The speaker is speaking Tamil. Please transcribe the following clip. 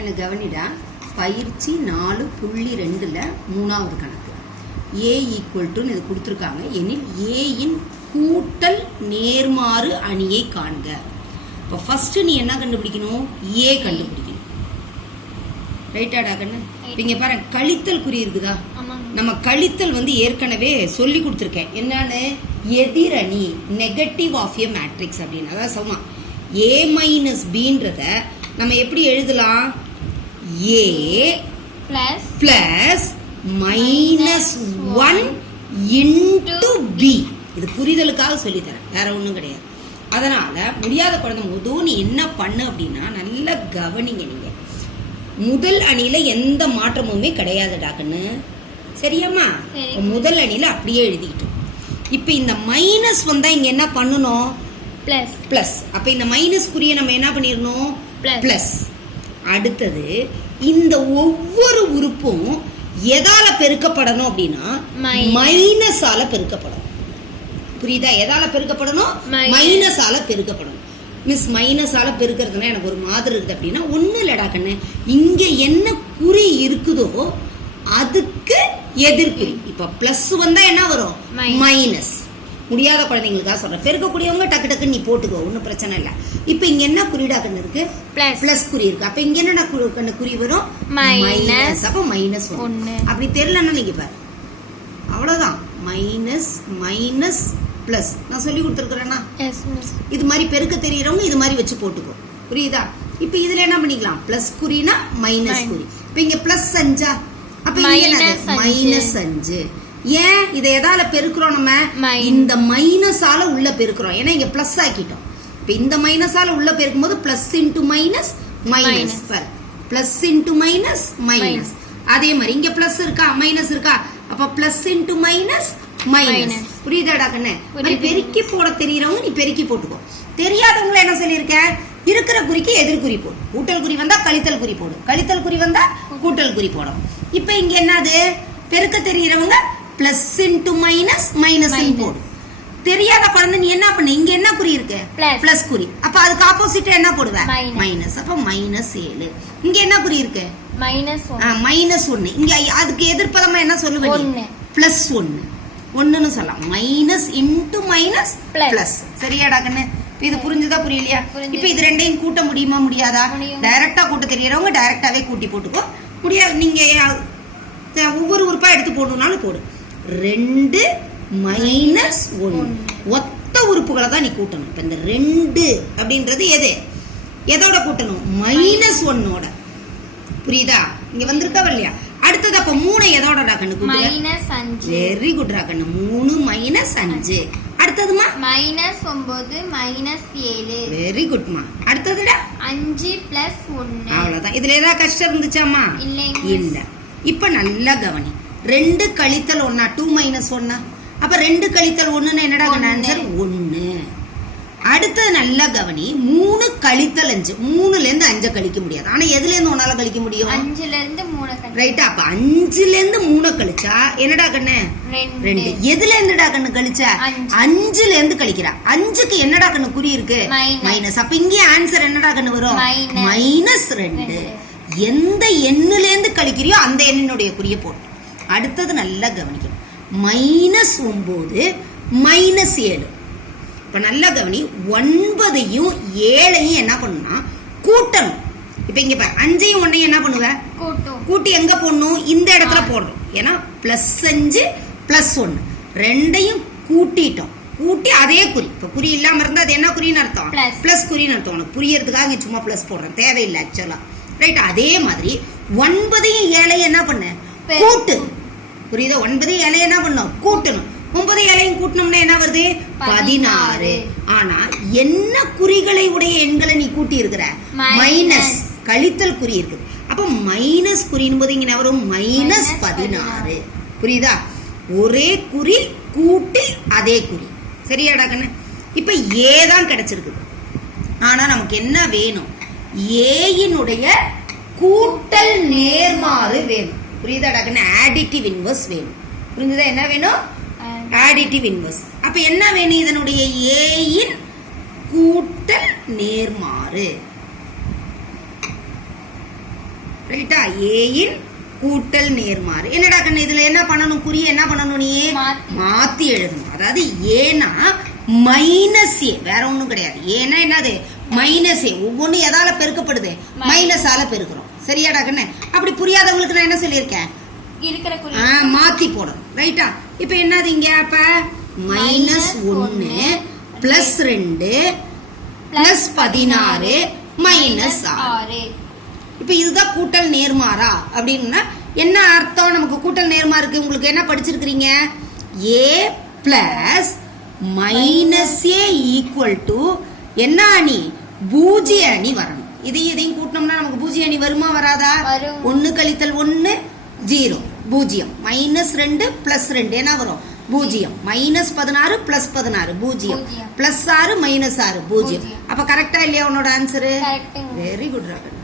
என்ன கவனிடா, பயிற்சி 4.2ல் 3வது கணக்கு. A ஈக்குவல் டு இது கொடுத்துருக்காங்க. எனில் ஏயின் கூட்டல் நேர்மாறு அணியை காண்க. இப்போ ஃபர்ஸ்ட் நீ என்ன கண்டுபிடிக்கணும்? ஏ கண்டுபிடிக்கணும். ரைட்டாடா கண்ணு? இப்போ இங்கே பாருங்க, கழித்தல் குறி இருக்குதா? நம்ம கழித்தல் ஏற்கனவே சொல்லி கொடுத்துருக்கேன். என்னன்னு? எதிரணி, நெகட்டிவ் ஆஃப் ஏ மேட்ரிக்ஸ் அப்படின்னு. அதாவது சமமா ஏ மைனஸ் பின்றத நம்ம எப்படி எழுதலாம்? ஏ பிளஸ் மைனஸ் 1 இன்டு பி. இது புரிதலுக்காக சொல்லித்தரேன், வேற ஒன்றும் கிடையாது. அதனால முடியாத குழந்தை போதும் நீ என்ன பண்ணு அப்படின்னா, நல்லா கவனிங்க. நீங்க முதல் அணியில எந்த மாற்றமுமே கிடையாதுடா கண்ணு, சரியாம்மா? முதல் அணியில அப்படியே எழுதிக்கிட்டோம். இப்போ இந்த மைனஸ் வந்தா இங்க என்ன பண்ணணும்? பிளஸ். அப்ப இந்த மைனஸ் குறிய நம்ம என்ன பண்ணிடணும்? பிளஸ். அடுத்தது இந்த ஒவ்வொரு உறுப்பும் எதால பெருக்கப்படணும் அப்படின்னா மைனஸால பெருக்கப்படணும். புரியுதா? எதால பெருக்கப்படணும்? மைனஸால பெருக்கப்படணும். மிஸ் மைனஸால பெருக்கிறதுனா எனக்கு ஒரு மாதிரி இருக்குது அப்படின்னா ஒன்றும் இல்லடா கண்ணு, இங்க என்ன குறி இருக்குதோ அதுக்கு எதிர்குறி. இப்ப பிளஸ் வந்தா என்ன வரும்? மைனஸ். முடியாத குழந்தைங்களுக்காக சொல்றேன். பெருக்கக்கூடியவங்க டக்கு டக்குன்னு நீ போட்டுக்கோ, ஒன்றும் பிரச்சனை இல்லை. இப்ப இங்க என்ன குறிடா கண்ணு இருக்கு? பிளஸ் குறி இருக்கு. அப்ப இங்க என்ன கண்ணு குறி வரும்? மைனஸ். அப்ப மைனஸ் வரும். அப்படி தெரியலன்னா நீங்க பாரு, அவ்வளவுதான். Minus minus plus. நான் சொல்லி கொடுத்துருக்கிறேன்னா இது மாதிரி பெருக்க தெரியறவங்க இது மாதிரி வச்சு போட்டுக்கோ, புரியுதா? இப்ப இதுல என்ன பண்ணிக்கலாம்? பிளஸ் குறினா மைனஸ் குறி. இப்ப இங்க பிளஸ் 5, அப்ப மைனஸ் 5. ஏன் இதை எதால பெருக்கிறோம்? நம்ம இந்த மைனஸால உள்ள பெருக்கிறோம். ஏன்னா இங்க பிளஸ் ஆக்கிட்டோம். இப்ப இந்த மைனஸால உள்ள பெருக்கும் போது plus into minus minus, plus into minus minus. அதே மாதிரி இங்க பிளஸ் இருக்கா மைனஸ் இருக்கா? அப்ப பிளஸ் இன்டு மைனஸ் மைனஸ். புரியுதாடா கண்ணு? பெருக்கி போட தெரியறவங்க நீ பெருக்கி போட்டுக்கோ. தெரியாதவங்கள என்ன சொல்லியிருக்க? இருக்கிற குறிக்கு எதிர்குறி போடு. கூட்டல் குறி வந்தா கழித்தல் குறி போடு, கழித்தல் குறி வந்தா கூட்டல் குறி போடும். இப்ப இங்க என்னது? பெருக்க தெரியறவங்க பிளஸ் இன்டு மைனஸ் மைனஸ் போடு. தெரியாத குழந்தை நீ என்ன பண்ணு? இங்க என்ன குறி இருக்கு? பிளஸ் குறி. அப்ப அதுக்கு ஆப்போசிட் என்ன போடுவ? மைனஸ். அப்ப மைனஸ் 7. இங்க என்ன குறி இருக்கு? மைனஸ் 1. இங்க அதுக்கு எதிர்ப்பதமா என்ன சொல்லுவ? பிளஸ் 1. ஒண்ணுன்னு சொல்லலாம். Minus into minus plus. சரியாடா கண்ணு? இது புரிஞ்சுதா புரியலையா? இப்ப இது ரெண்டையும் கூட்ட முடியுமா முடியாதா? டைரக்டா கூட்ட தெரியறவங்க டைரக்டாவே கூட்டி போட்டுக்கோ. முடியாது நீங்க ஒவ்வொரு உறுப்பா எடுத்து போடணும்னாலும் போடு. 2 மைனஸ் 1 ஒத்த உறுப்புகளை தான் நீ கூட்டணும். இப்ப இந்த 2 அப்படின்றது எதோட கூட்டணும்? மைனஸ் 1ஓட. புரியுதா? இங்க வந்திருக்கா இல்லையா? அடுத்தது அப்ப 3 எதோட கண்ணு கூட்டு? வெரி குட் கண்ணு. 3 மைனஸ் 5. அடுத்ததுமா மைனஸ் 9 மைனஸ் 7. வெரி குட்மா. அடுத்ததுடா 5 பிளஸ் 1. அவ்வளவுதான். இதுல ஏதாவது கஷ்டம் இருந்துச்சாமா? இல்ல. இப்ப நல்லா கவனி. 2 கழித்தல் 1 2 மைனஸ் 1. அப்ப 2 கழித்தல் 1 என்னடா ஆன்சர்? 1. அடுத்தது நல்லா கவனி. 3 கழித்தல் 5. 3ல இருந்து 5 கழிக்க முடியாது. ஆனா எதுல இருந்து 1ஆல கழிக்க முடியும்? 5ல இருந்து 3. ரைட்டா? அப்ப 5ல இருந்து 3 கழிச்சா என்னடா கண்ணு? 2. எதுல இருந்துடா கண்ணு கழிச்சா? 5ல இருந்து கழிக்கிறா. 5க்கு என்னடா கண்ணு குறி இருக்கு? மைனஸ். அப்ப இங்கே ஆன்சர் என்னடா கண்ணு வரும்? மைனஸ் 2. எந்த எண்ணுல இருந்து கழிக்கிறியோ அந்த எண்ணினுடைய குறிய போட்டு. அடுத்தது நல்லா கவனிக்கணும். Minus 9 minus 7. இப்ப நல்லா கவனி. 9ஐயும் 7ஐயும் என்ன பண்ணுனா கூட்டணும். இப்ப இங்க 5ஐயும் 1ஐயும் என்ன பண்ணுவ? கூட்டி எங்க போடணும்? இந்த இடத்துல போடணும். ஏன்னா பிளஸ் 5 பிளஸ் 1 ரெண்டையும் கூட்டிட்டோம். கூட்டி அதே குறி. இப்ப குறி இல்லாம இருந்தா அது என்ன குறின்னு அர்த்தம்? பிளஸ் குறின்னு அர்த்தம். உனக்கு புரியறதுக்காக சும்மா பிளஸ் போடுறேன், தேவையில்லை ஆக்சுவலா. ரைட்? அதே மாதிரி 9ஐயும் 7ஐயும் என்ன பண்ண? கூட்டு. புரியுதா? 9ஐயும் 7ஐயும் என்ன பண்ணும்? கூட்டணும். 9 7ஐயும் கூட்டணும்னா என்ன வருது? 16. ஆனா என்ன குறிகளை உடைய எண்களை நீ கூட்டி இருக்கிற? மைனஸ். கழித்தல் குறி இருக்குது. அப்ப மைனஸ் குறின் போது இங்க வரும் மைனஸ் 16. புரியுதா? ஒரே குறி கூட்டி அதே குறி. சரியாடா கண்ணு? இப்ப ஏ தான் கிடைச்சிருக்கு. ஆனா நமக்கு என்ன வேணும்? ஏயினுடைய கூட்டல் நேர்மாறு வேணும். புரியுதாடா கண்ணு? ஆடிட்டிவ் இன்வர்ஸ் வேணும். புரிஞ்சுதா? என்ன வேணும்? Additive inverse. அப்ப என்ன வேணும்? இதனுடைய ஏயின் கூட்டல் நேர்மாறு. ரைட்டா? ஏயின் கூட்டல் நேர்மாறு. என்னடா கண்ணு இதுல என்ன பண்ணணும்? குறிய என்ன பண்ணணும்? நீ மாத்தி எழுதணும். அதாவது ஏனா மைனஸ் ஏ, வேற ஒண்ணும் கிடையாது. ஏன்னா என்னது? மைனஸ் ஏ. ஒவ்வொன்னு எதால பெருக்கப்படுது? மைனஸால பெருக்கிறோம். சரியாடா கண்ணு? அப்படி புரியாதவங்களுக்கு நான் என்ன சொல்லியிருக்கேன்? மாத்தி போடணும். ரைட்டா? இப்ப என்னது இங்க? அப்ப -1 +2 +16 -6. இப்ப இதுதான் கூட்டல் நேர்மாறா அப்படின்னா என்ன அர்த்தம்? நமக்கு கூட்டல் நேர்மாருக்கு உங்களுக்கு என்ன படிச்சிருக்கிறீங்க? a plus -a equal to என்ன அணி? பூஜ்ய அணி வரணும். இதையும் கூட்டினோம்னா நமக்கு பூஜ்ய அணி வருமா வராதா? 1 கழித்தல் 1 0 பூஜ்ஜியம். -2 +2 என்ன வரும்? பூஜ்ஜியம். -16 +16 பூஜ்ஜியம். +6 -6 பூஜ்ஜியம். அப்ப கரெக்டா இல்லையா உன்னோட ஆன்சரு? Very good Rogan.